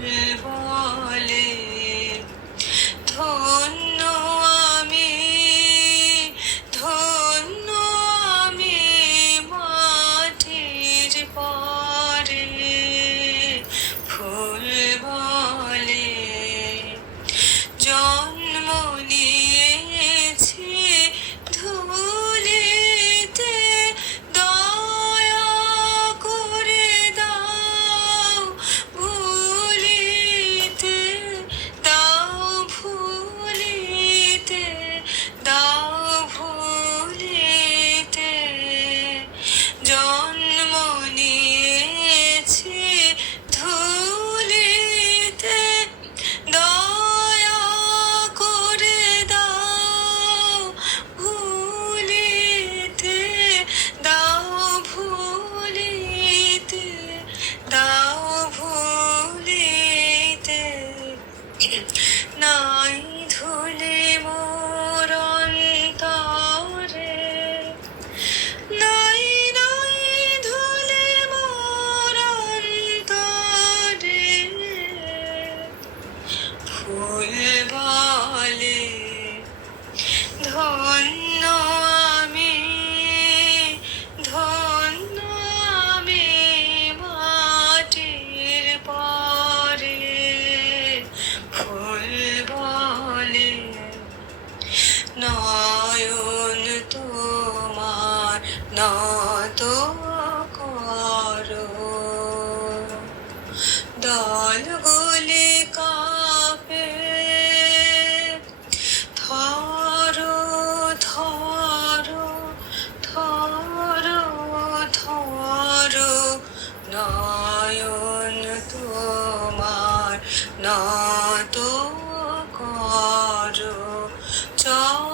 Yeah. even নত করো। দল গলে কাপে। থরো থরো থরো থরো নয়ন তোমার নত করো। চর